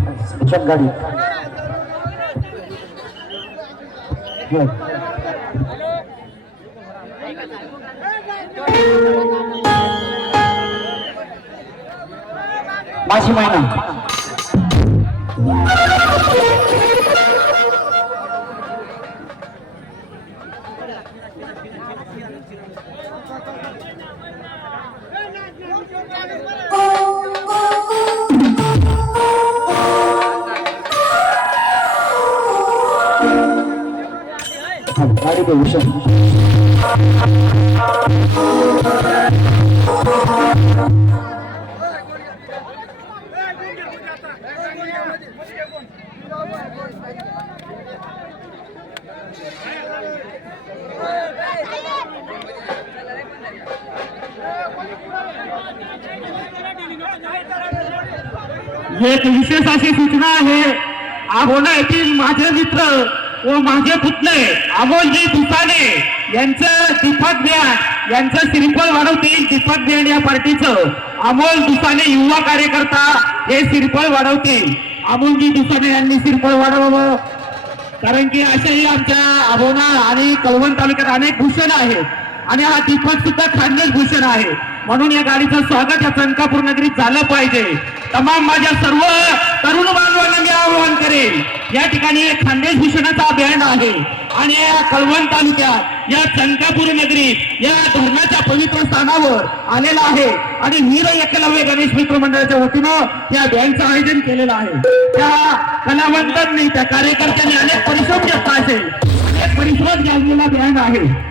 Special गाडी माझी महिना गाडी पोझिशन एक विशेष अशी सूचना आहे. आभोना येथील माझे मित्र व माझे पुतणे अमोलजी दुसाने यांचं दीपक बँड यांचं श्रीफळ वाढवतील. दीपक बँड या पार्टीचं अमोल दुसाने युवा कार्यकर्ता हे श्रीफळ वाढवतील. अमोलजी दुसाने यांनी श्रीफळ वाढवावं, कारण की अशाही आमच्या आभोना आणि कळवण तालुक्यात अनेक भूषण आहेत आणि हा दीपक सुद्धा खानदेश भूषण आहे. म्हणून या गाडीचं स्वागत या चंकापूर नगरीत झालं पाहिजे. तमाम माझ्या सर्व तरुण बांधवांना मी आवाहन करेन, या ठिकाणी एक खानदेश भूषणाचा बँड आहे आणि या कळवण तालुक्यात या चंकापूर नगरीत या धरणाच्या पवित्र स्थानावर आलेला आहे आणि वीर एकलव्य गणेश मित्र मंडळाच्या वतीनं या बँडचं आयोजन केलेलं आहे. त्या कलावंतांनी त्या कार्यकर्त्यांनी अनेक परिश्रम घेतला असेल, अनेक परिश्रम घाललेला बँड आहे.